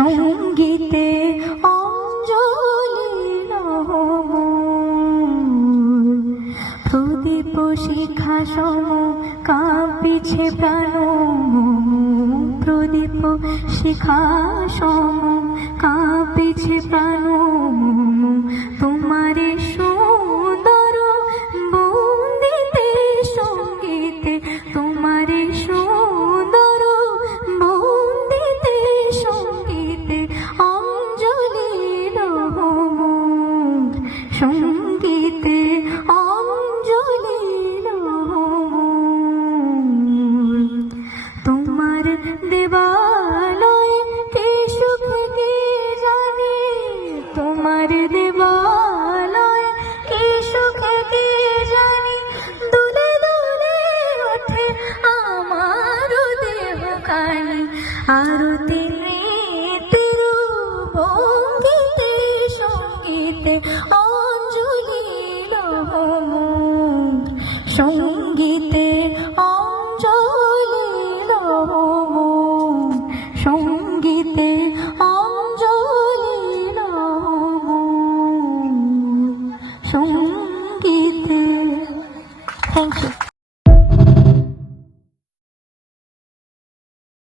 সঙ্গীতে অঞ্জলি প্রদীপ শিখা সম কাঁপিছে প্রাণ, প্রদীপ শিখা সম কাঁপিছে প্রাণ, তোমারে সুন্দর বন্দিতে সঙ্গীতে, তোমারে সুন্দর বন্দিতে সঙ্গীতে অঞ্জলি সঙ্গীতে অঞ্জলি তোমার দেবালয় কে সুখে কে জানে, তোমার দেবালয় কে সুখে কে জানে, দুলে দুলে ওঠে আমার দেহ কানে, আরতি নৃত্যের ভঙ্গিতে সঙ্গীতে অঞ্জলি সঙ্গীতে অঞ্জলি সঙ্গীতে অঞ্জলি সঙ্গীতে। Thank you.